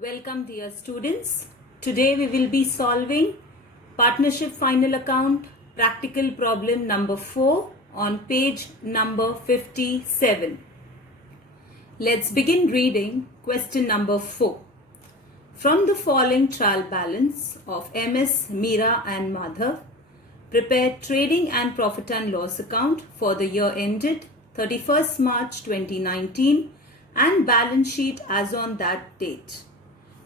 Welcome dear students. Today we will be solving partnership final account practical problem number 4 on page number 57. Let's begin reading question number 4. From the following trial balance of MS, Meera and Madhav, prepare trading and profit and loss account for the year ended 31st March 2019 and balance sheet as on that date.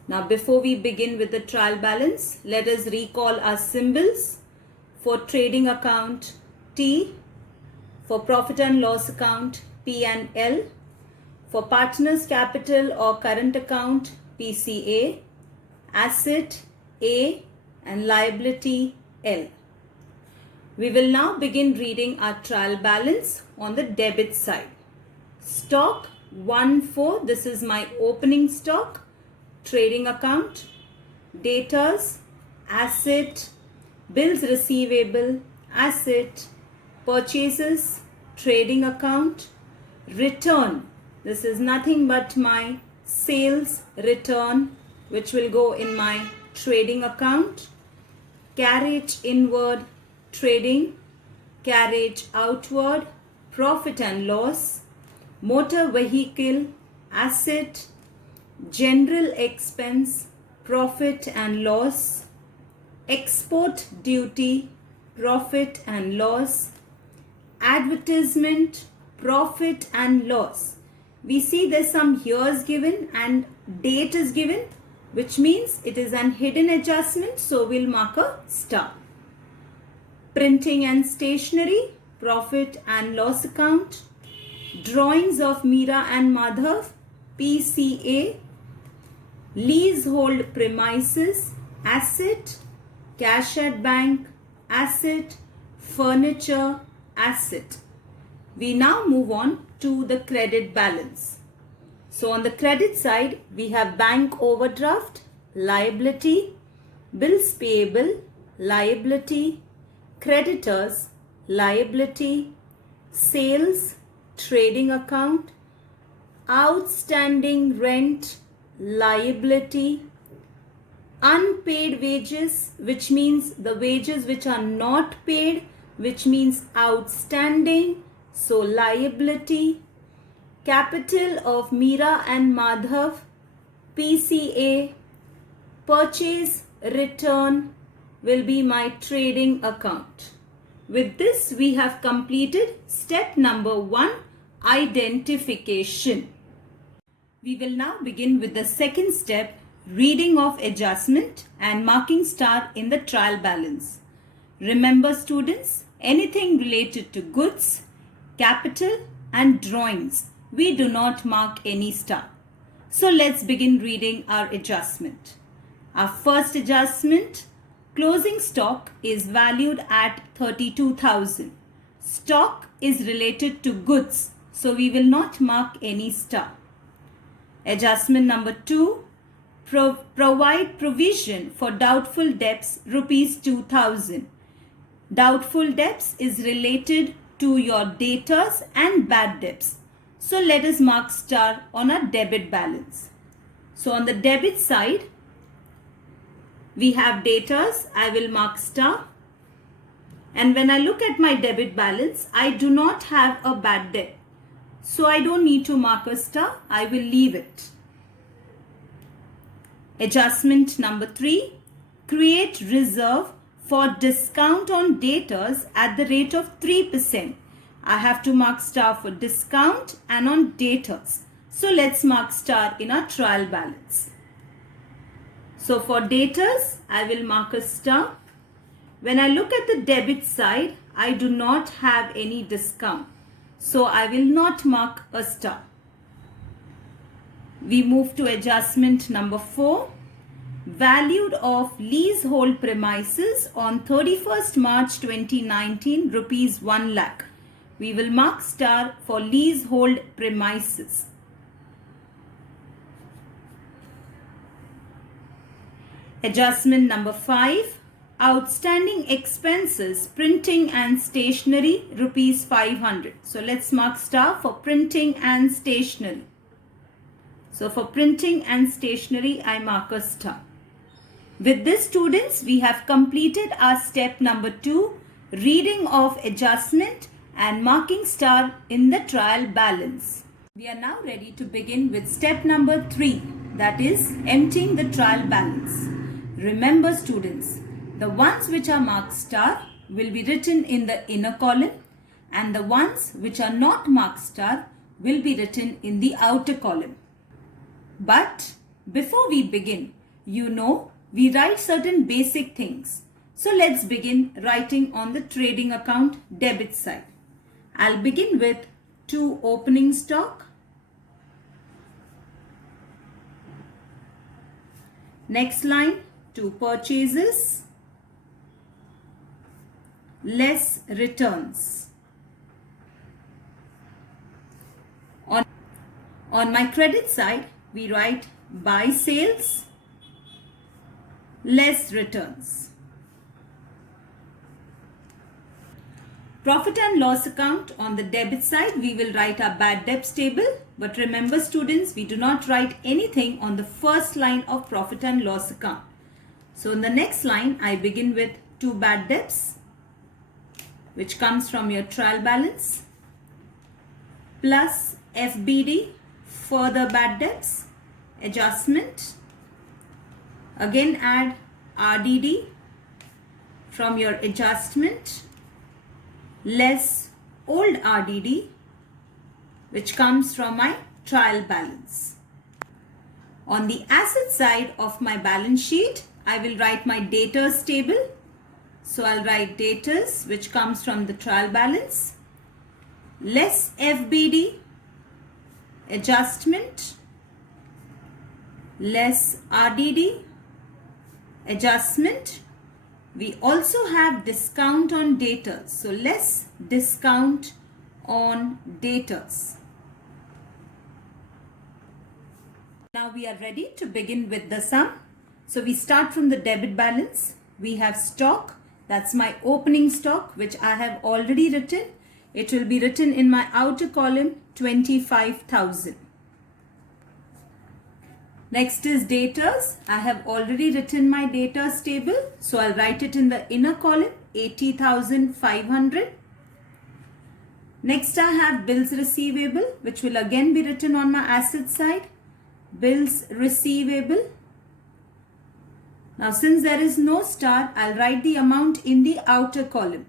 Now before we begin with the trial balance, let us recall our symbols. For trading account T, for profit and loss account P and L, for partners capital or current account PCA, asset A and liability L. We will now begin reading our trial balance on the debit side. Stock 1-4, this is my opening stock. Trading account, debtors, asset, bills receivable, asset, purchases, trading account, return. This is nothing but my sales return which will go in my trading account, carriage inward, trading, carriage outward, profit and loss, motor vehicle, asset, general expense, profit and loss, export duty, profit and loss, advertisement, profit and loss. We see there's some years given and date is given, which means it is an hidden adjustment, so we'll mark a star. Printing and stationery, profit and loss account, drawings of Meera and Madhav, PCA, leasehold premises, asset, cash at bank, asset, furniture, asset. We now move on to the credit balance. So on the credit side, we have bank overdraft, liability, bills payable, liability, creditors, liability, sales, trading account, outstanding rent, liability, unpaid wages, which means the wages which are not paid, which means outstanding, so liability, capital of Meera and Madhav, PCA, purchase return will be my trading account. With this, we have completed step number 1, identification. We will now begin with the second step, reading of adjustment and marking star in the trial balance. Remember students, anything related to goods, capital and drawings, we do not mark any star. So let's begin reading our adjustment. Our first adjustment, closing stock is valued at 32,000. Stock is related to goods, so we will not mark any star. Adjustment number 2, provide provision for doubtful debts rupees 2,000. Doubtful debts is related to your debtors and bad debts. So let us mark star on our debit balance. So on the debit side, we have debtors, I will mark star. And when I look at my debit balance, I do not have a bad debt. So I don't need to mark a star, I will leave it. Adjustment number 3, create reserve for discount on debtors at the rate of 3%. I have to mark star for discount and on debtors. So let's mark star in our trial balance. So for debtors, I will mark a star. When I look at the debit side, I do not have any discount. So I will not mark a star. We move to adjustment number 4. Valued of leasehold premises on 31st March 2019, rupees 1 lakh. We will mark star for leasehold premises. Adjustment number 5. Outstanding expenses, printing and stationery, rupees 500. So let's mark star for printing and stationery. So for printing and stationery, I mark a star. With this, students, we have completed our step number 2, reading of adjustment and marking star in the trial balance. We are now ready to begin with step number 3, that is emptying the trial balance. Remember, students, the ones which are marked star will be written in the inner column and the ones which are not marked star will be written in the outer column. But before we begin, we write certain basic things. So let's begin writing on the trading account debit side. I'll begin with 2 opening stock. Next line, 2 purchases, less returns. On my credit side, we write buy sales, less returns. Profit and loss account on the debit side, we will write our bad debts table. But remember, students, we do not write anything on the first line of profit and loss account. So in the next line, I begin with 2 bad debts, which comes from your trial balance, plus FBD, further bad debts, adjustment. Again add RDD from your adjustment, less old RDD, which comes from my trial balance. On the asset side of my balance sheet, I will write my debtors table. So I'll write debtors, which comes from the trial balance, less FBD, adjustment, less RDD, adjustment. We also have discount on debtors, so less discount on debtors. Now we are ready to begin with the sum. So we start from the debit balance. We have stock, that's my opening stock, which I have already written. It will be written in my outer column, 25,000. Next is debtors. I have already written my debtors table. So I'll write it in the inner column, 80,500. Next I have bills receivable, which will again be written on my asset side, bills receivable. Now since there is no star, I'll write the amount in the outer column.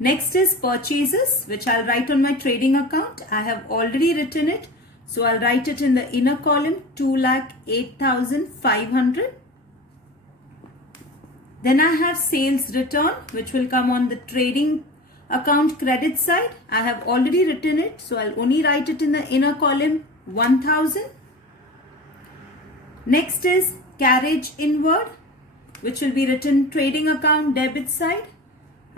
Next is purchases, which I'll write on my trading account. I have already written it. So I'll write it in the inner column, 2,08,500. Then I have sales return, which will come on the trading account credit side. I have already written it. So I'll only write it in the inner column, 1,000. Next is carriage inward, which will be written trading account debit side.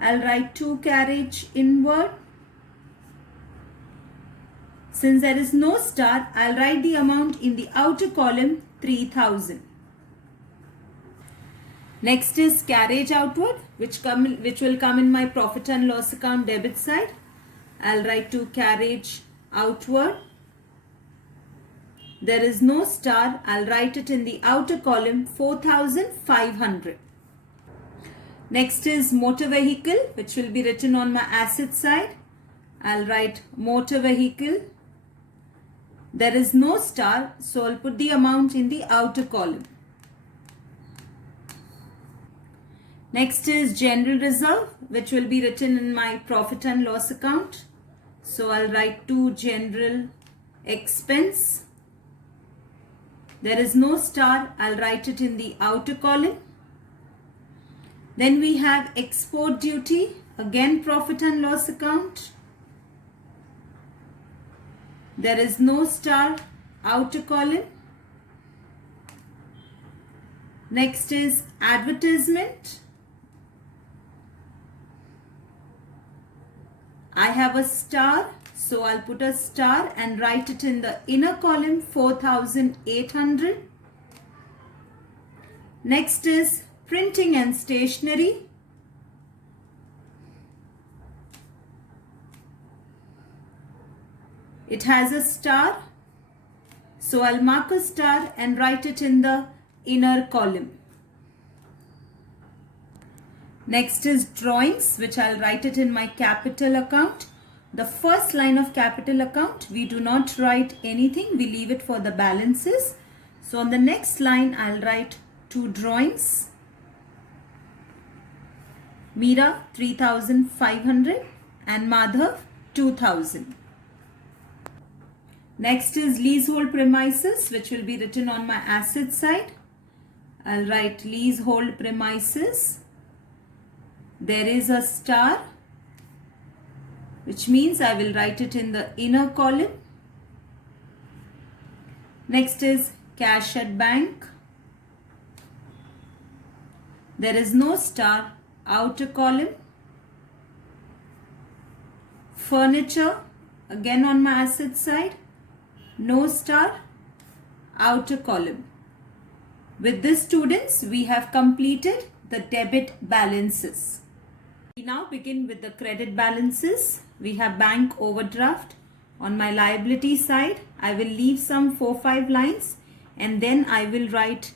I'll write 2 carriage inward. Since there is no star, I'll write the amount in the outer column, 3,000. Next is carriage outward, which will come in my profit and loss account debit side. I'll write 2 carriage outward. There is no star, I'll write it in the outer column, 4,500. Next is motor vehicle, which will be written on my asset side. I'll write motor vehicle. There is no star, so I'll put the amount in the outer column. Next is general reserve, which will be written in my profit and loss account. So I'll write 2 general expense. There is no star, I'll write it in the outer column. Then we have export duty, again profit and loss account. There is no star, outer column. Next is advertisement. I have a star, so I'll put a star and write it in the inner column, 4,800. Next is printing and stationery. It has a star, So I'll mark a star and write it in the inner column. Next is drawings, which I'll write it in my capital account. The first line of capital account, we do not write anything. We leave it for the balances. So on the next line, I'll write 2 drawings. Meera 3,500 and Madhav 2,000. Next is leasehold premises, which will be written on my asset side. I'll write leasehold premises. There is a star, which means I will write it in the inner column. Next is cash at bank. There is no star, outer column. Furniture, again on my asset side, no star, outer column. With this, students, we have completed the debit balances. We now begin with the credit balances. We have bank overdraft. On my liability side, I will leave some 4-5 lines and then I will write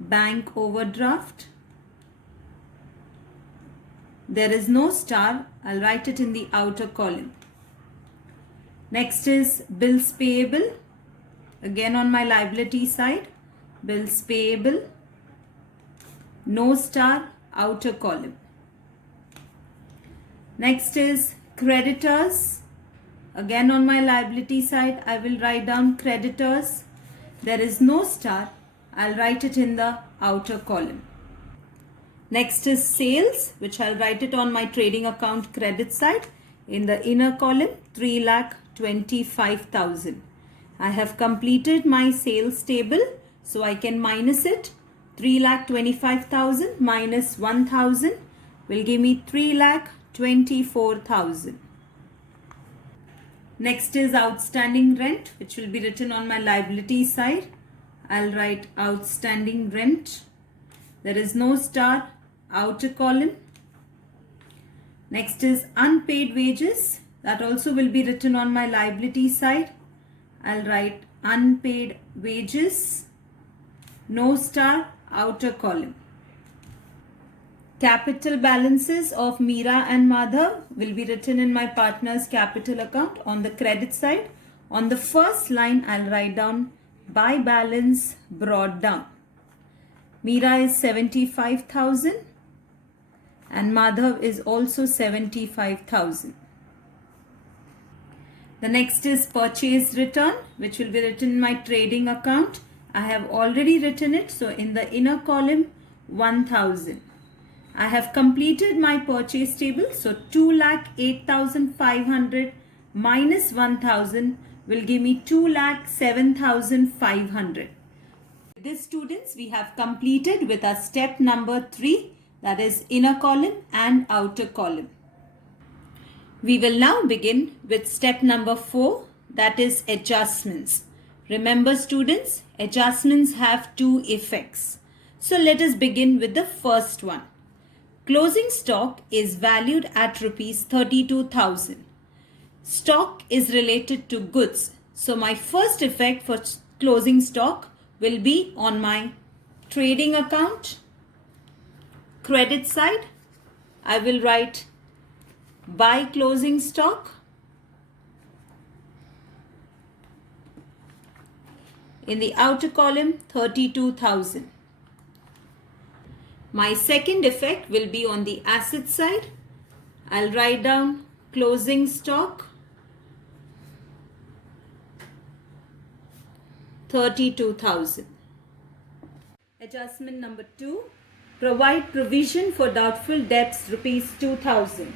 bank overdraft. There is no star. I'll write it in the outer column. Next is bills payable. Again on my liability side, bills payable, no star, outer column. Next is creditors. Again on my liability side, I will write down creditors. There is no star. I'll write it in the outer column. Next is sales, which I'll write it on my trading account credit side in the inner column, 3,25,000. I have completed my sales table, so I can minus it. 3,25,000 minus 1,000 will give me 3,24,000. Next is outstanding rent, which will be written on my liability side. I'll write outstanding rent. There is no star, outer column. Next is unpaid wages. That also will be written on my liability side. I'll write unpaid wages, no star, outer column. Capital balances of Meera and Madhav will be written in my partner's capital account on the credit side. On the first line, I'll write down by balance brought down. Meera is 75,000 and Madhav is also 75,000. The next is purchase return, which will be written in my trading account. I have already written it, so in the inner column, 1,000. I have completed my purchase table, so 2,08,500 minus 1,000 will give me 2,07,500. With this, students, we have completed with our step number 3, that is inner column and outer column. We will now begin with step number 4, that is adjustments. Remember, students, adjustments have 2 effects. So let us begin with the first one. Closing stock is valued at rupees 32,000. Stock is related to goods. So my first effect for closing stock will be on my trading account. Credit side, I will write by closing stock. In the outer column, 32,000. My second effect will be on the asset side. I'll write down closing stock, 32,000. Adjustment number 2. Provide provision for doubtful debts, rupees 2,000.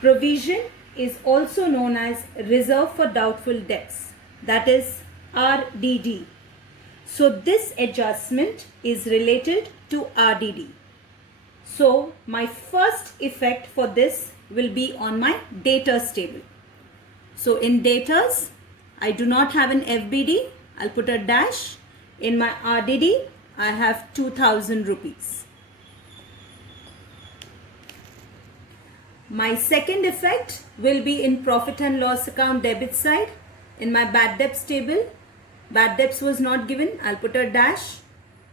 Provision is also known as reserve for doubtful debts, that is RDD. So this adjustment is related to RDD. So my first effect for this will be on my debtors table. So in debtors, I do not have an FBD. I'll put a dash. In my RDD, I have 2,000 rupees. My second effect will be in profit and loss account debit side. In my bad debts table, Bad debts was not given, I'll put a dash.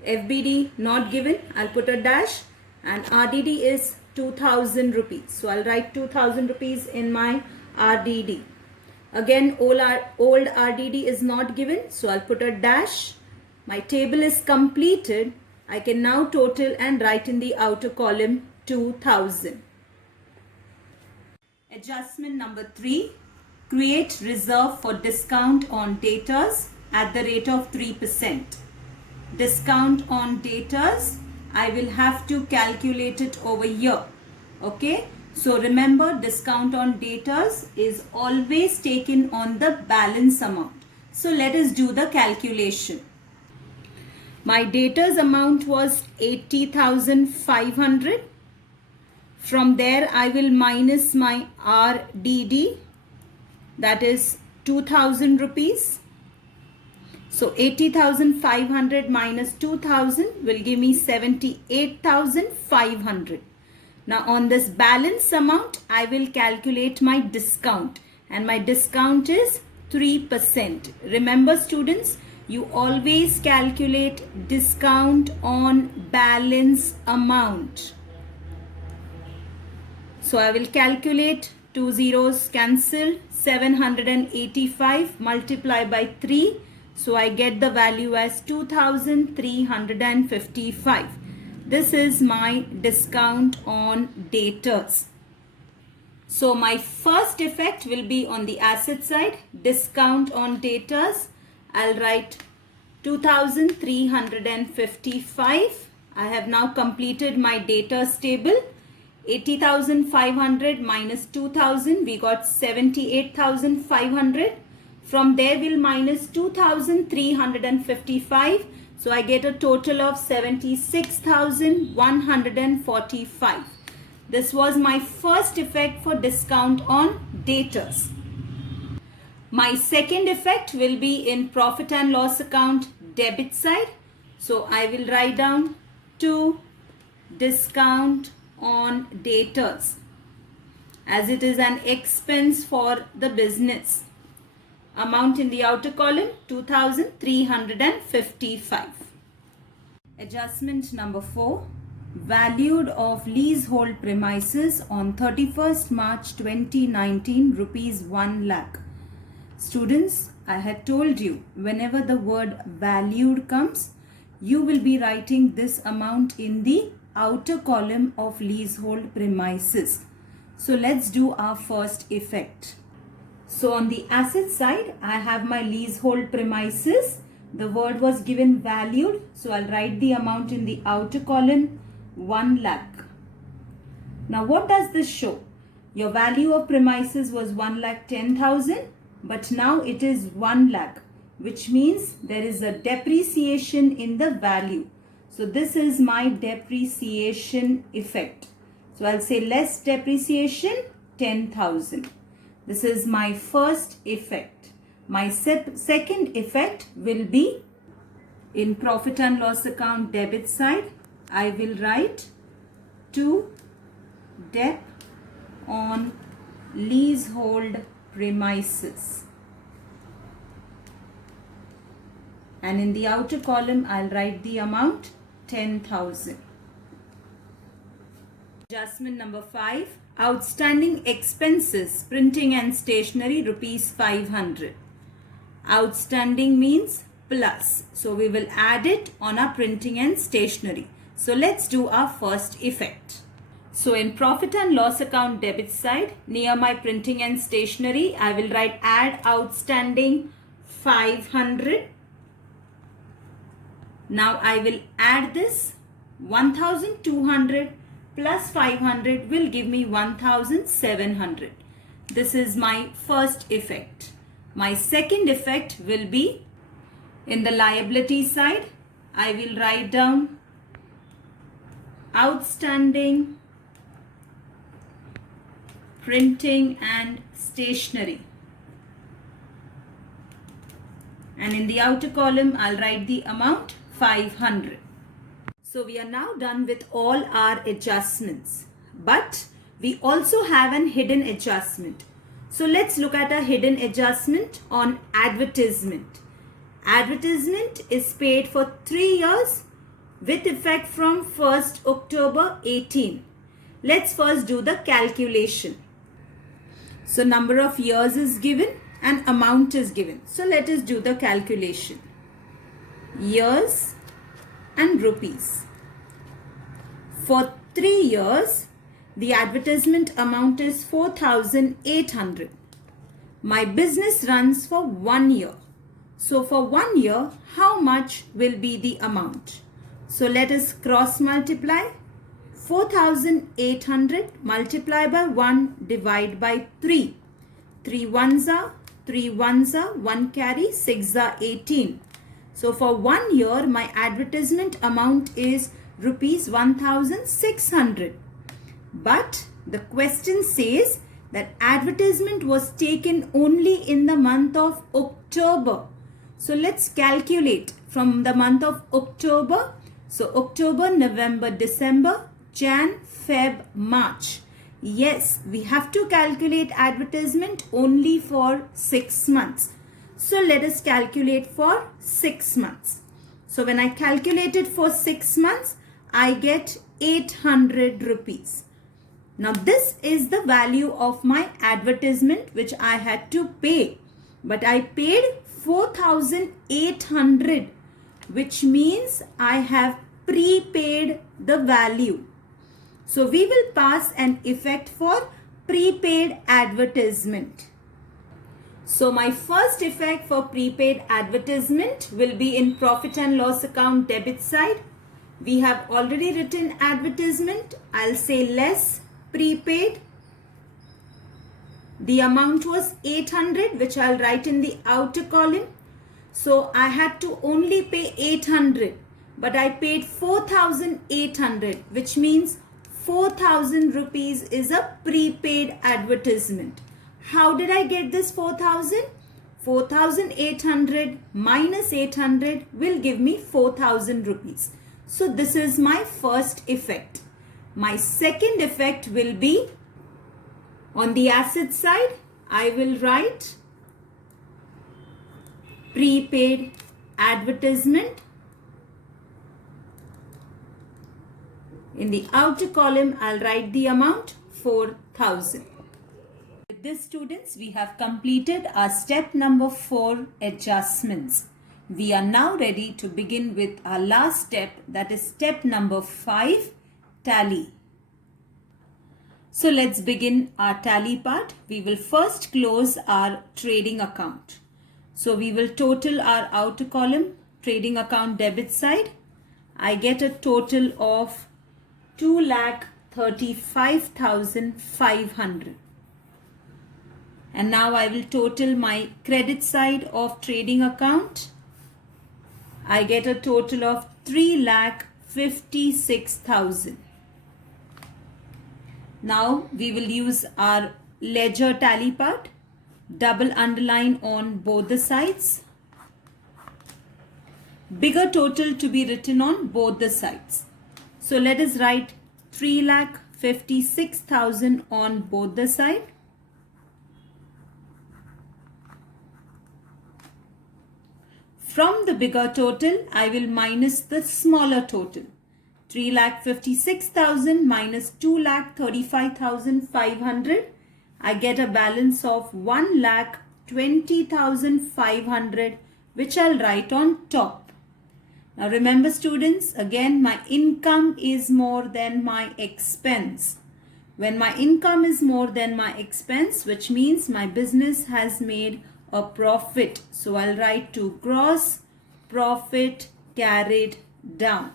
FBD not given, I'll put a dash. And RDD is 2000 rupees. So I'll write 2000 rupees in my RDD. Again, old RDD is not given, so I'll put a dash. My table is completed. I can now total and write in the outer column 2000. Adjustment number 3. Create reserve for discount on debtors at the rate of 3%. Discount on debtors, I will have to calculate it over here. Okay. So remember, discount on debtors is always taken on the balance amount. So let us do the calculation. My debtors amount was 80,500. From there I will minus my RDD, that is 2000 rupees. So 80,500 minus 2000 will give me 78,500. Now on this balance amount, I will calculate my discount, and my discount is 3%. Remember students, you always calculate discount on balance amount. So I will calculate 2 zeros cancel, 785 multiply by 3. So I get the value as 2,355. This is my discount on debtors. So my first effect will be on the asset side, discount on debtors. I'll write 2,355. I have now completed my debtors table. 80,500 minus 2,000, we got 78,500. From there we'll minus 2,355. So I get a total of 76,145. This was my first effect for discount on debtors. My second effect will be in profit and loss account debit side. So I will write down to discount on debtors, as it is an expense for the business. Amount in the outer column 2,355. Adjustment number 4. Valued of leasehold premises on 31st March 2019 rupees 1 lakh. Students, I had told you whenever the word valued comes, you will be writing this amount in the outer column of leasehold premises. So let's do our first effect. So on the asset side, I have my leasehold premises. The word was given valued. So I'll write the amount in the outer column 1 lakh. Now what does this show? Your value of premises was 1,10,000, but now it is 1 lakh, which means there is a depreciation in the value. So this is my depreciation effect. So I'll say less depreciation 10,000. This is my first effect. My second effect will be in profit and loss account debit side. I will write to deb on leasehold premises. And in the outer column, I'll write the amount 10,000. Adjustment number 5. Outstanding expenses, printing and stationery, rupees 500. Outstanding means plus. So we will add it on our printing and stationery. So let's do our first effect. So in profit and loss account debit side, near my printing and stationery, I will write add outstanding 500. Now I will add this 1,200 plus 500 will give me 1,700. This is my first effect. My second effect will be in the liability side. I will write down outstanding printing and stationery. And in the outer column, I'll write the amount 500. So we are now done with all our adjustments. But we also have an hidden adjustment. So let's look at a hidden adjustment on advertisement. Advertisement is paid for 3 years with effect from 1st October 18. Let's first do the calculation. So number of years is given and amount is given. So let us do the calculation. Years and rupees. For 3 years, the advertisement amount is 4,800. My business runs for 1 year. So for 1 year, how much will be the amount? So let us cross multiply. 4,800 multiply by 1 divide by 3. 3 ones are, 3 ones are, 1 carry, 6 are 18. So for 1 year, my advertisement amount is rupees 1,600. But the question says that advertisement was taken only in the month of October. So let's calculate from the month of October. So October, November, December, Jan, Feb, March. Yes, we have to calculate advertisement only for 6 months. So let us calculate for 6 months. So when I calculate it for 6 months, I get 800 rupees. Now this is the value of my advertisement which I had to pay. But I paid 4,800, which means I have prepaid the value. So we will pass an effect for prepaid advertisement. So my first effect for prepaid advertisement will be in profit and loss account debit side. We have already written advertisement. I'll say less prepaid. The amount was 800, which I'll write in the outer column. So I had to only pay 800, but I paid 4,800, which means 4,000 rupees is a prepaid advertisement. How did I get this 4,000? 4,800 minus 800 will give me 4,000 rupees. So this is my first effect. My second effect will be on the asset side. I will write prepaid advertisement. In the outer column, I'll write the amount 4,000. With this, students, we have completed our step number 4 adjustments. We are now ready to begin with our last step, that is step number 5, tally. So let's begin our tally part. We will first close our trading account. So we will total our outer column, trading account debit side. I get a total of 2,35,500. And now I will total my credit side of trading account. I get a total of 3,56,000. Now we will use our ledger tally part. Double underline on both the sides. Bigger total to be written on both the sides. So let us write 3,56,000 on both the sides. From the bigger total, I will minus the smaller total. 3,56,000 minus 2,35,500. I get a balance of 1,20,500, which I'll write on top. Now remember, students, again my income is more than my expense. When my income is more than my expense, which means my business has made a profit. So I'll write to gross profit carried down.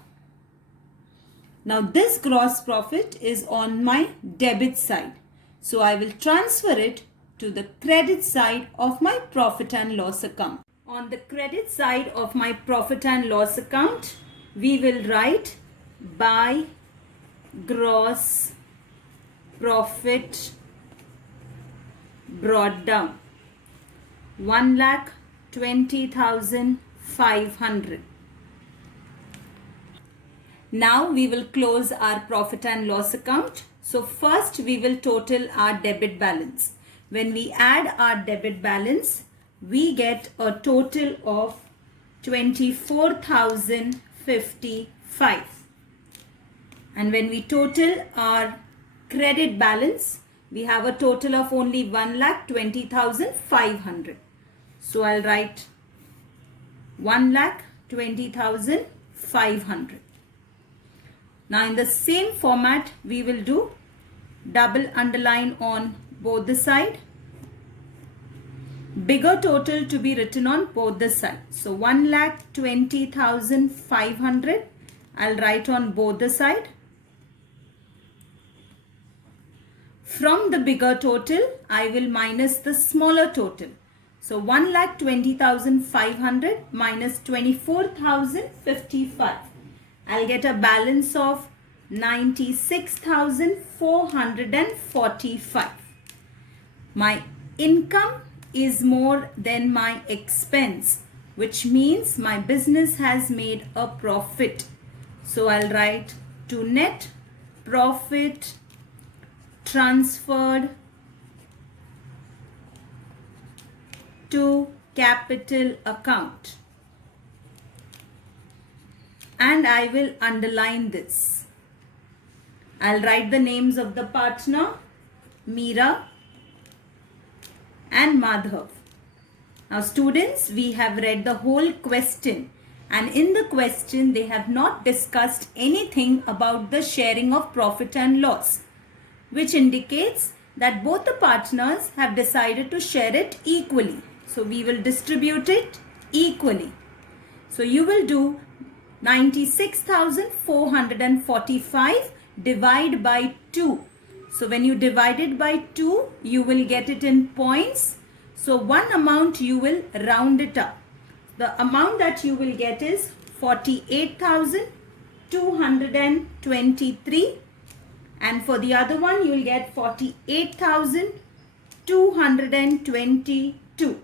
Now this gross profit is on my debit side. So I will transfer it to the credit side of my profit and loss account. On the credit side of my profit and loss account, we will write by gross profit brought down 1,20,500. Now we will close our profit and loss account. So first we will total our debit balance. When we add our debit balance, we get a total of 24,055. And when we total our credit balance, we have a total of only 1,20,500. So I'll write 1,20,500. Now in the same format, we will do double underline on both the side. Bigger total to be written on both the sides. So 1,20,500 I'll write on both the side. From the bigger total, I will minus the smaller total. So 1,20,500 minus 24,055. I'll get a balance of 96,445. My income is more than my expense, which means my business has made a profit. So I'll write to net profit transferred to capital account. And I will underline this. I'll write the names of the partner, Meera and Madhav. Now students, we have read the whole question, and in the question they have not discussed anything about the sharing of profit and loss, which indicates that both the partners have decided to share it equally. So we will distribute it equally. So you will do 96,445 divide by 2. So when you divide it by 2, you will get it in points. So one amount you will round it up. The amount that you will get is 48,223. And for the other one, you will get 48,222.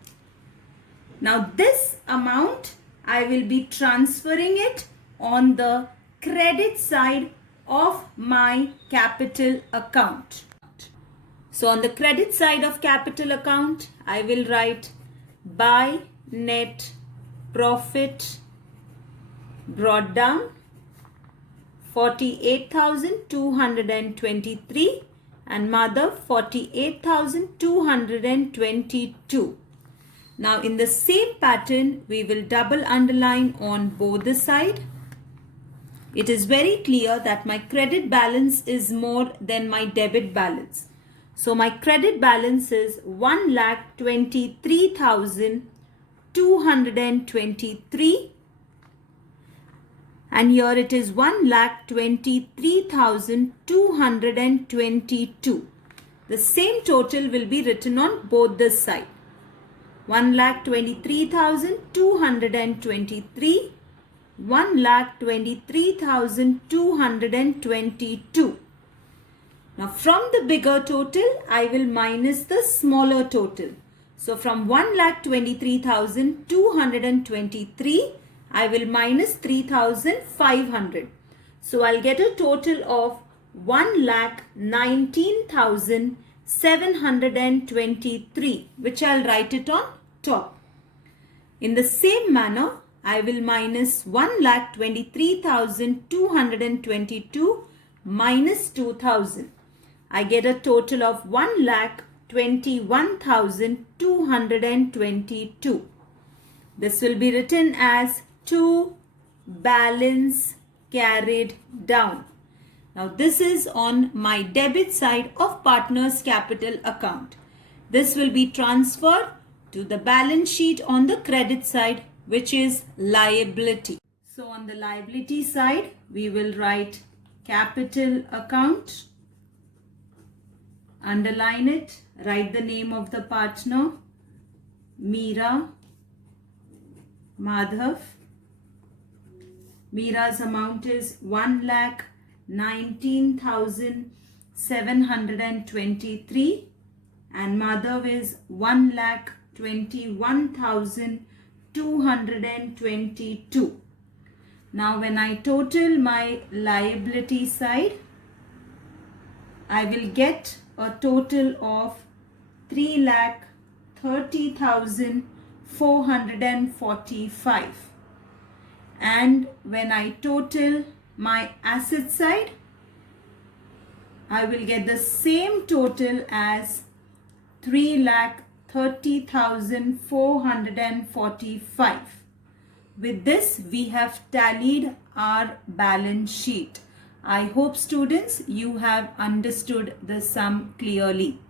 Now this amount, I will be transferring it on the credit side of my capital account. So on the credit side of capital account, I will write by net profit brought down 48,223 and mother 48,222. Now in the same pattern, we will double underline on both the side. It is very clear that my credit balance is more than my debit balance. So my credit balance is 1,23,223 and here it is 1,23,222. The same total will be written on both the sides. 1,23,223, 1,23,222. Now from the bigger total, I will minus the smaller total. So from 1,23,223, I will minus 3,500. So I'll get a total of 1,19,723, which I'll write it on top. In the same manner, I will minus 1,23,222 minus 2,000. I get a total of 1,21,222. This will be written as to balance carried down. Now this is on my debit side of partner's capital account. This will be transferred to the balance sheet on the credit side, which is liability. So on the liability side, we will write capital account, underline it, write the name of the partner, Meera, Madhav. Meera's amount is 1,19,723 and Madhav is 1,21,222. Now when I total my liability side, I will get a total of 3,30,445. and when I total my asset side, I will get the same total as 3,30,445. With this, we have tallied our balance sheet. I hope students you have understood the sum clearly.